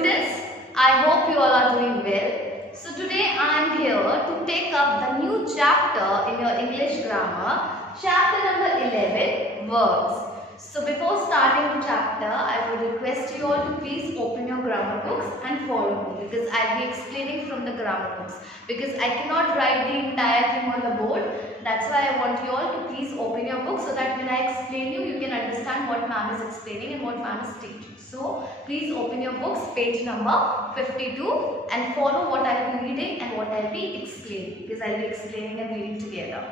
Students, I hope you all are doing well. So today I am here to take up the new chapter in your English grammar, chapter number 11, verbs. So before starting the chapter, I would request you all to please open your grammar books and follow me, because I will be explaining from the grammar books, because I cannot write the entire thing on the board. That's why I want you all to please open your books, so that when I explain you, you can understand what ma'am is explaining and what ma'am is teaching. So please open your books, page number 52, and follow what I will be reading and what I will be explaining, because I will be explaining and reading together.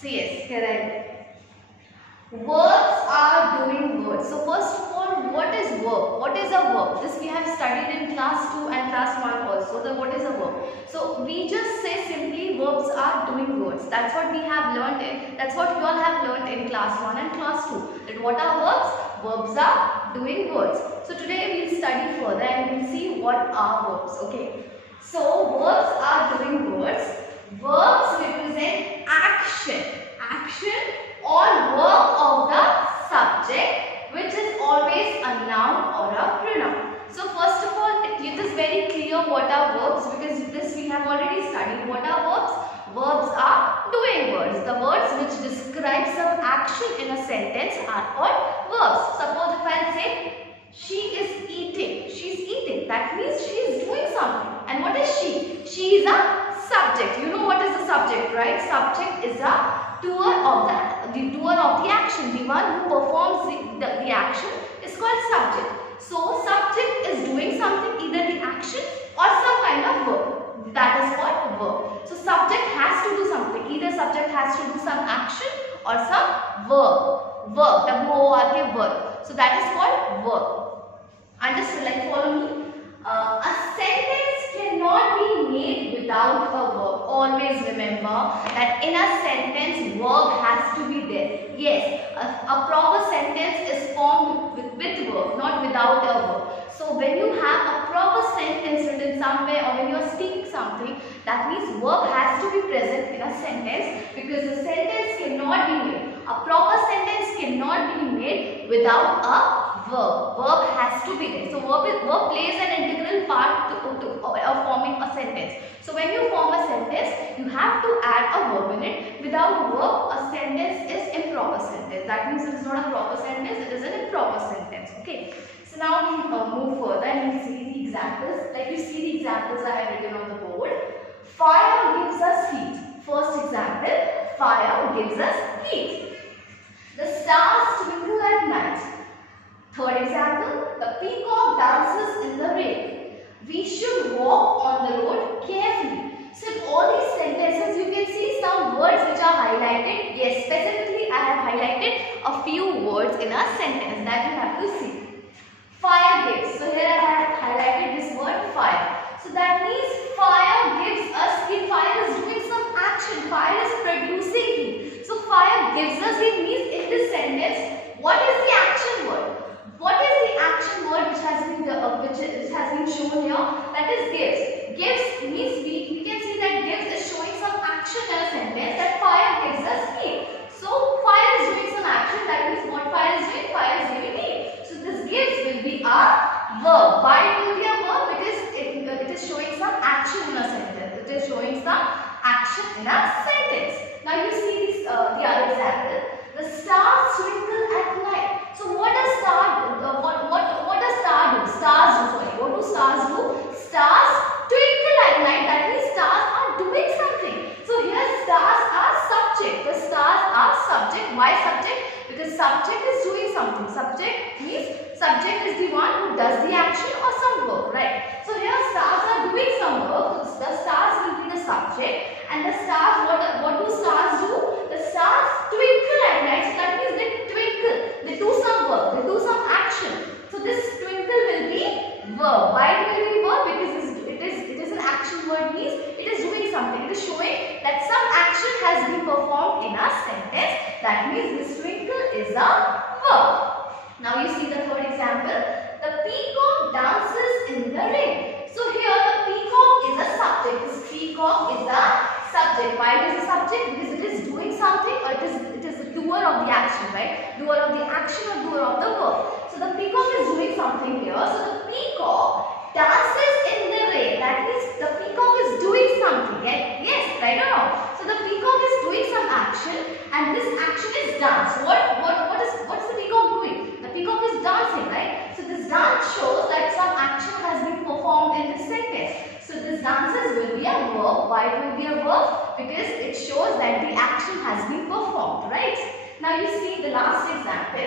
So yes, here I am. Verbs are doing words. So first of all, what is verb? What is a verb? This we have studied in class 2 and class 1 also. The what is a verb? So we just say simply verbs are doing words. That's what we have learned in. That's what you all have learned in class 1 and class 2. That what are verbs? Verbs are doing words. So today we will study further and we will see what are verbs. Okay. So verbs are doing words. Verbs represent action. Action or work of the subject, which is always a noun or a pronoun. So first of all, it is very clear what are verbs, because this we have already studied. What are verbs? Verbs are doing words. The words which describe some action in a sentence are called verbs. Suppose if I say, she is eating. She is eating. That means she is doing something. And what is she? She is a subject. You know what is the subject, right? Subject is a doer of the action. The one who performs the action is called subject. So subject is doing something, either the action or some kind of verb. That is called verb. So subject has to do something. Either subject has to do some action or some verb. Verb. W-O-R-K, verb. So that is called verb. Understood? Like follow me. A sentence cannot be made without a verb. Always remember that in a sentence, verb has to be there. Yes, a proper sentence is formed with verb, not without a verb. So when you have a proper sentence written somewhere, or when you are speaking something, that means verb has to be present in a sentence, because the sentence cannot be made. A proper sentence cannot be made without a verb. Verb has to be there. So verb plays an integral part of forming a sentence. So when you form a sentence, you have to add a verb in it. Without verb, a sentence is improper sentence. That means it is not a proper sentence, it is an improper sentence. Okay. So now we move further and we see the examples. Like you see the examples I have written on the board. Fire gives us heat. First example, fire gives us heat. The stars twinkle at night. Third example, the peacock dances in the rain. We should walk on the road carefully. So in all these sentences, you can see some words which are highlighted. Yes, specifically I have highlighted a few words in a sentence that you have to see. Fire gives. So here I have highlighted this word fire. So that means fire gives us heat. Fire is doing some action. Fire is producing heat. So fire gives us heat means in this sentence, what is the action word? What is the action word which has been shown here? That is gives. Gives means we can see that gives is showing some action in a sentence, that fire gives us heat. So fire is doing some action. That means what fire is doing? Fire is giving heat. So this gives will be a verb. Why it will be a verb? Because it is showing some action in a sentence. It is showing some action in a sentence. Now you see this the other example. The stars twinkle at night. So what does star do? What does star do? Stars do. Sorry, what do stars do? Stars twinkle at night. That means stars are doing something. So here stars are subject. The stars are subject. Why subject? Because subject is doing something. Subject means subject is the one who does the action or some work, right? So here stars are doing some work. The stars will be the subject, and the stars, what do stars do? The stars twinkle at night. So that means they twinkle. They do some work. They do some action. So this twinkle will be verb. Why it will be verb? Because it is an action word, means it is doing something. It is showing that some action has been performed in a sentence. That means this twinkle is a verb. Now you see the third example. The peacock dances in the rain. So here the peacock is a subject. This peacock is a subject. Why it is a subject? Because it is doing something, or it is the doer of the action, right? Doer of the action or doer of the verb. So the peacock is doing something here. So the peacock dances Why it will be a verb? Because it shows that the action has been performed, right? Now you see the last example.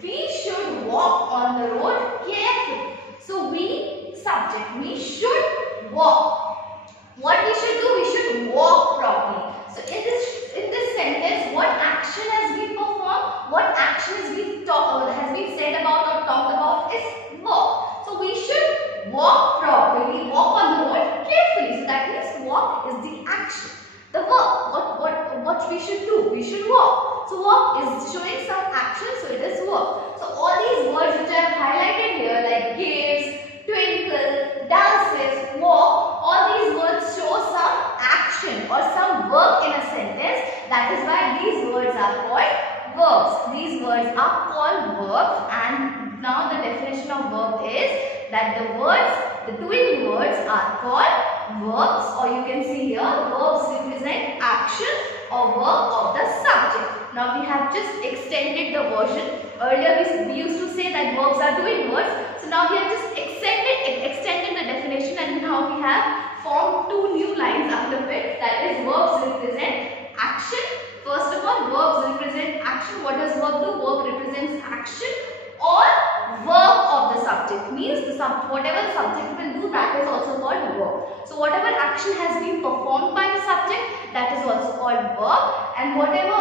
We should walk on the road carefully. So we, subject, we should walk. What we should do? We should walk properly. So in this sentence, what action has been performed? What action has been said about or talked about is walk. So we should walk properly, walk on the road carefully. So that means walk is the action. The verb, what we should do? We should walk. So walk is showing some action, so it is work. So all these words which I have highlighted here, like gives, twinkle, dances, walk, all these words show some action or some verb in a sentence. That is why these words are called verbs. These words are called verbs, and now the definition of verb is that the doing words are called verbs, or you can see here verbs represent action or verb of the subject. Now we have just extended the version. Earlier we used to say that verbs are doing words. So now we have just extended the definition, and now we have formed two new lines out of it. That is, verbs represent action. First of all, verbs represent action. What does verb do? Verb represents action or verb of the subject. Means whatever the subject will do, that is also called verb. So whatever action has been performed by the subject, that is also called verb, and whatever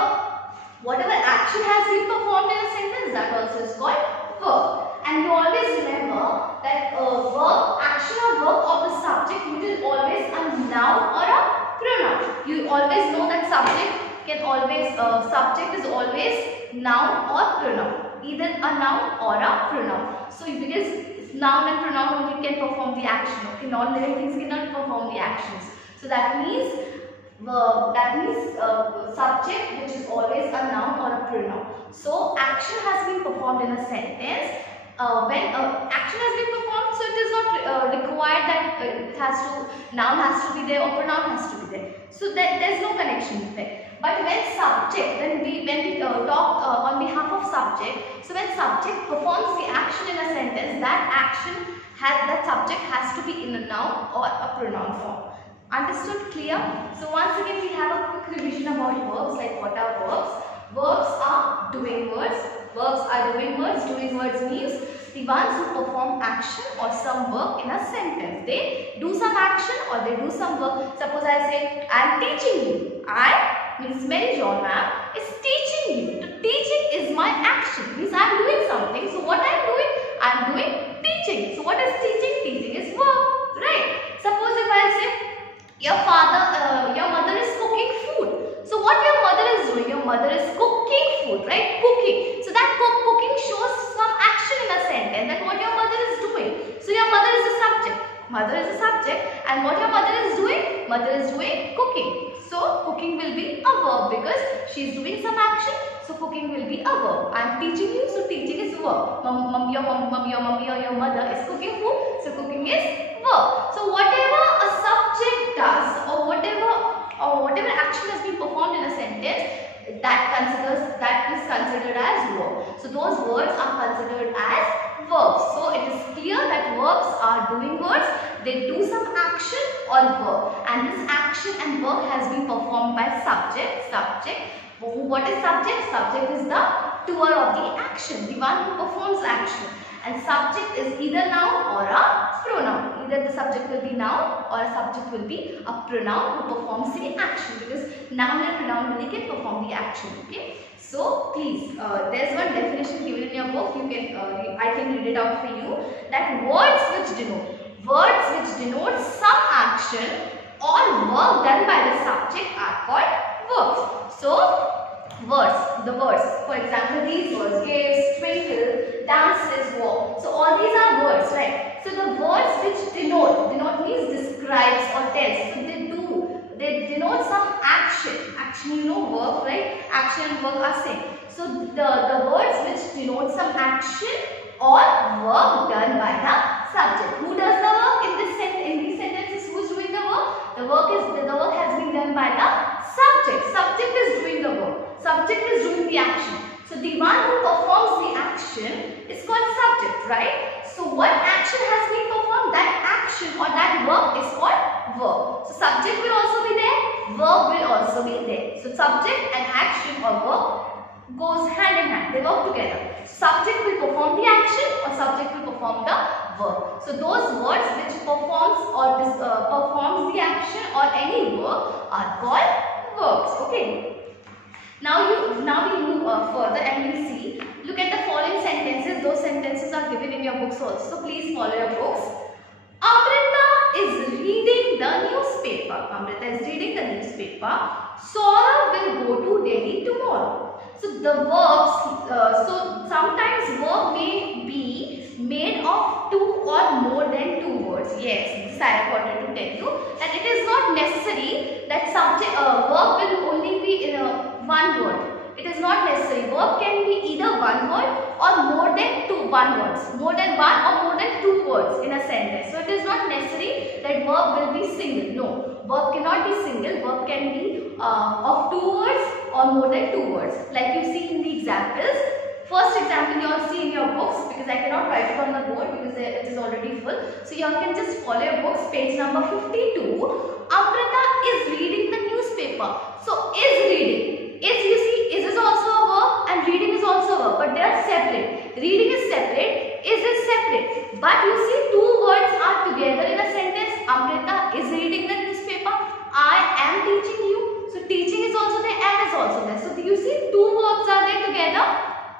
action has been performed in a sentence, that also is called verb. And you always remember that verb, action or verb of the subject, it is always a noun or a pronoun. You always know that subject is always noun or pronoun, either a noun or a pronoun. So because noun and pronoun only can perform the action, okay, non-living things cannot perform the actions. So that means subject, which is always a noun or a pronoun. So action has been performed in a sentence. When action has been performed, so it is not required that noun has to be there or pronoun has to be there. So there is no connection there. But when we talk on behalf of subject, so when subject performs the action in a sentence, that subject has to be in a noun or a pronoun form. Understood? Clear? So once again we have a quick revision about verbs. Like, what are verbs? Verbs are doing words. Verbs are doing words. Doing words means the ones who perform action or some work in a sentence. They do some action or they do some work. Suppose I say, I am teaching you. I means Mary John ma'am is teaching you. The teaching is my action. Means I am doing something. So what I am doing? I am doing teaching. So what is teaching? Teaching is work. Right? Suppose if I say, your mother is cooking food. So what your mother is doing? Your mother is cooking food, right? Cooking. So that cooking shows some action in a sentence. That what your mother is doing. So your mother is the subject. Mother is the subject, and what your mother is doing? Mother is doing cooking. So cooking will be a verb because she is doing some action. So cooking will be a verb. I am teaching you. So teaching is verb. Your mummy or your mother is cooking food. So cooking is verb. So whatever a subject does or whatever action has been performed in a sentence, that is considered as verb. So those words are considered as verbs. So it is clear that verbs are doing words. They do some action or verb, and this action and verb has been performed by subject. What is subject? Subject is the doer of the action, the one who performs action. And subject is either noun or a pronoun. Either the subject will be noun or a subject will be a pronoun who performs the action, because noun and pronoun really can perform the action. Okay. So please, there is one definition given in your book. I can read it out for you. That words which denote some action or work done by the subject are called verbs. So the words. For example, these words: gives, twinkle, dances, walk. So all these are words, right? So the words which denote means describes or tells. So they denote some action. Action, you know, work, right? Action and work are same. So the words which denote some action or work done by the subject. Who does the work in these sentences? Who is doing the work? The work has been done by the subject. Subject is doing the work. Subject is doing the action. So the one who performs the action is called subject, right? So what action has been performed? That action or that work is called verb. So subject will also be So subject and action or verb goes hand in hand. They work together. Subject will perform the action or subject will perform the verb. So those words which performs the action or any verb are called verbs. Okay. Now we move further and we see. Look at the following sentences. Those sentences are given in your books also. So please follow your books. Amrita is reading the newspaper. Amrita is reading the newspaper. Saurabh will go to Delhi tomorrow. So the verbs, so sometimes verb may be made of two or more than two words. Yes, this I wanted to tell you that it is not necessary that verb will only be in one word. It is not necessary. Verb can be either one word or more than one words. More than one or more than two words in a sentence. So it is not necessary that verb will be single. No, verb cannot be single. Verb can be of two words or more than two words. Like you see in the examples. First example you all see in your books, because I cannot write it on the board because it is already full. So you all can just follow your books. Page number 52. Amrita is reading the newspaper. So is reading. Is also a verb and reading is also a verb, but they are separate. Reading is separate, is separate. But you see two words are together in a sentence. Amrita is reading the newspaper. I am teaching you. So teaching is also there and is also there. So you see two verbs are there together.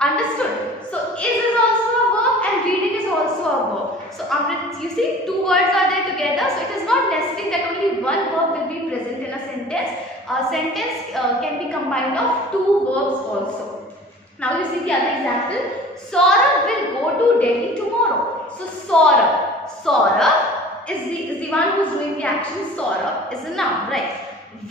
Understood? So is also a verb and reading is also a verb. So Amrita, you see two words are there together. So it is not necessary that only one verb will be present in a sentence. A sentence can be combined of two verbs also. Now you see the other example. Saurabh will go to Delhi tomorrow. So Saurabh is the one who is doing the action. Saurabh is a noun, right?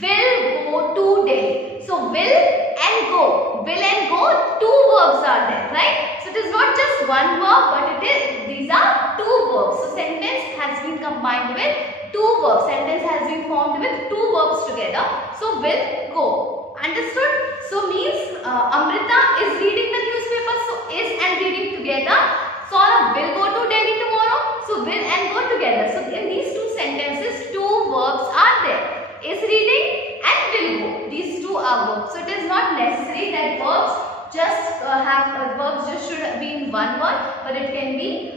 Will go to Delhi. So will and go. Will and go, two verbs are there, right? So it is not just one verb, but these are two verbs. So sentence has been combined with two verbs. Sentence has been formed with two verbs together. So will, go. Understood? So means Amrita is reading the newspaper. So is and reading together. Saurabh will go to Delhi tomorrow. So will and go together. So in these two sentences, two verbs are there. Is reading and will go. These two are verbs. So it is not necessary that verbs just should be in one word, but it can be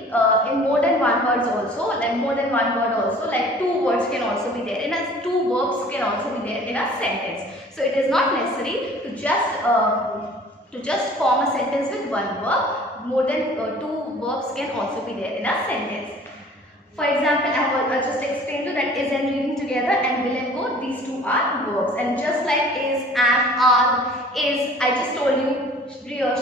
in more than one words also. Like more than one word also. Like two words can also be there. Two verbs can also be there in a sentence. So it is not necessary to just form a sentence with one verb. More than two verbs can also be there in a sentence. For example, I just explained to you that is and reading together and will and go, these two are verbs. And just like is, am, are, is, I just told you,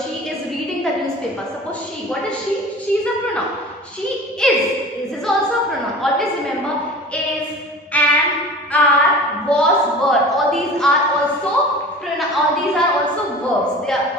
she is reading the newspaper. Suppose she, what is she? She is a pronoun. She is. Is also a pronoun. Always remember, is, am, are, was, were. All these are also verbs. They are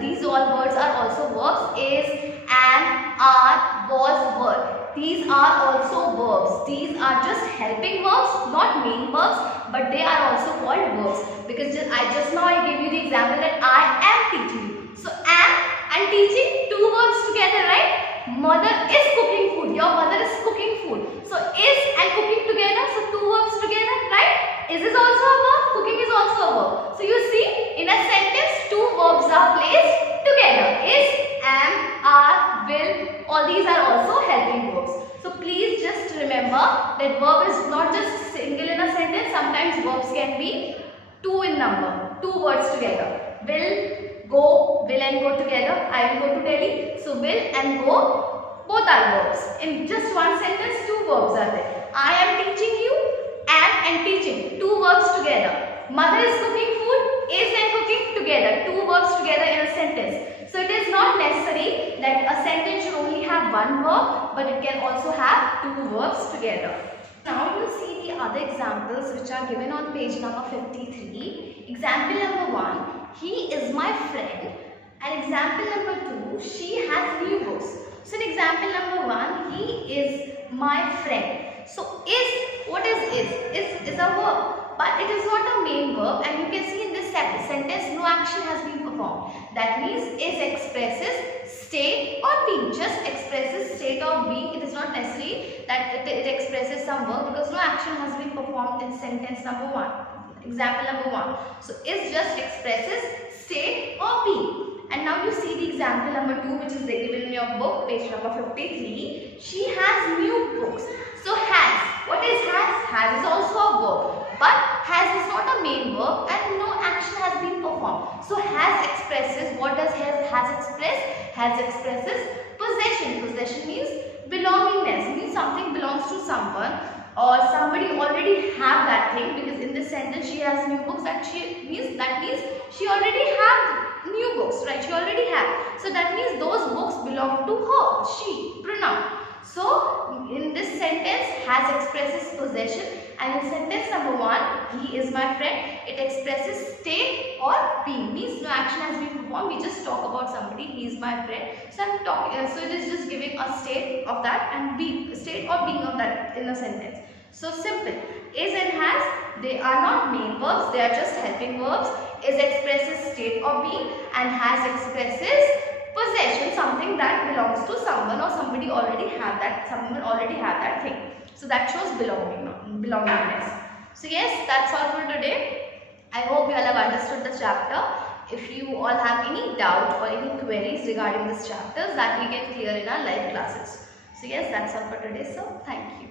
these all words are also verbs. Is, am, are, was, were. These are also verbs. These are just helping verbs, not main verbs, but they are also called verbs. Because just now I gave you the example that I am teaching you. So am and teaching, two verbs together, right? Mother is cooking food. Your mother is cooking food. So is and cooking together. So two verbs together, right? Is also a verb. Cooking is also a verb. So you see, in a sentence, two verbs are placed together. Is, am, are, will. All these are also helping verbs. So please just remember that verb is not just single in a sentence. Sometimes verbs can be two in number. Two words together. Will, go, will and go together. I will go to Delhi. So will and go, both are verbs. In just one sentence, two verbs are there. I am teaching you, am and teaching. Two verbs together. Mother is cooking food, is and cooking together. Two verbs together in a sentence. So it is not necessary that a sentence should only have one verb, but it can also have two verbs together. Now you will see the other examples which are given on page number 53. Example number 1, he is my friend. And example number 2, she has new books. So in example number 1, he is my friend. So what is? Is a verb. But it is not a main verb, and you can see in this sentence no action has been performed. That means is expresses state or being. Just expresses state or being. It is not necessary that it expresses some verb because no action has been performed in sentence number 1. Example number 1. So is just expresses state or be. And now you see the example number 2, which is given in your book, page number 53. She has new books. So has. What is has? Has is also a verb. But has is not a main verb and no action has been performed. So has expresses, what does has express? Has expresses possession. Possession means belongingness, means something belongs to someone or somebody already have that thing, because in this sentence she has new books, that means she already have new books, right? She already have. So that means those books belong to her, she, pronoun. So in this sentence has expresses possession, and in sentence number 1, he is my friend, it expresses state or being, means no action has been performed. We just talk about somebody, he is my friend. So I'm talking, so it is just giving a state of that and be, state or being of that in a sentence. So simple. Is and has, they are not main verbs, they are just helping verbs. Is expresses state or being, and has expresses possession, something that belongs to someone or somebody already have that, someone already have that thing. So that shows belongingness. So yes, that's all for today. I hope you all have understood the chapter. If you all have any doubt or any queries regarding this chapter, that we can clear in our live classes. So yes, that's all for today. So thank you.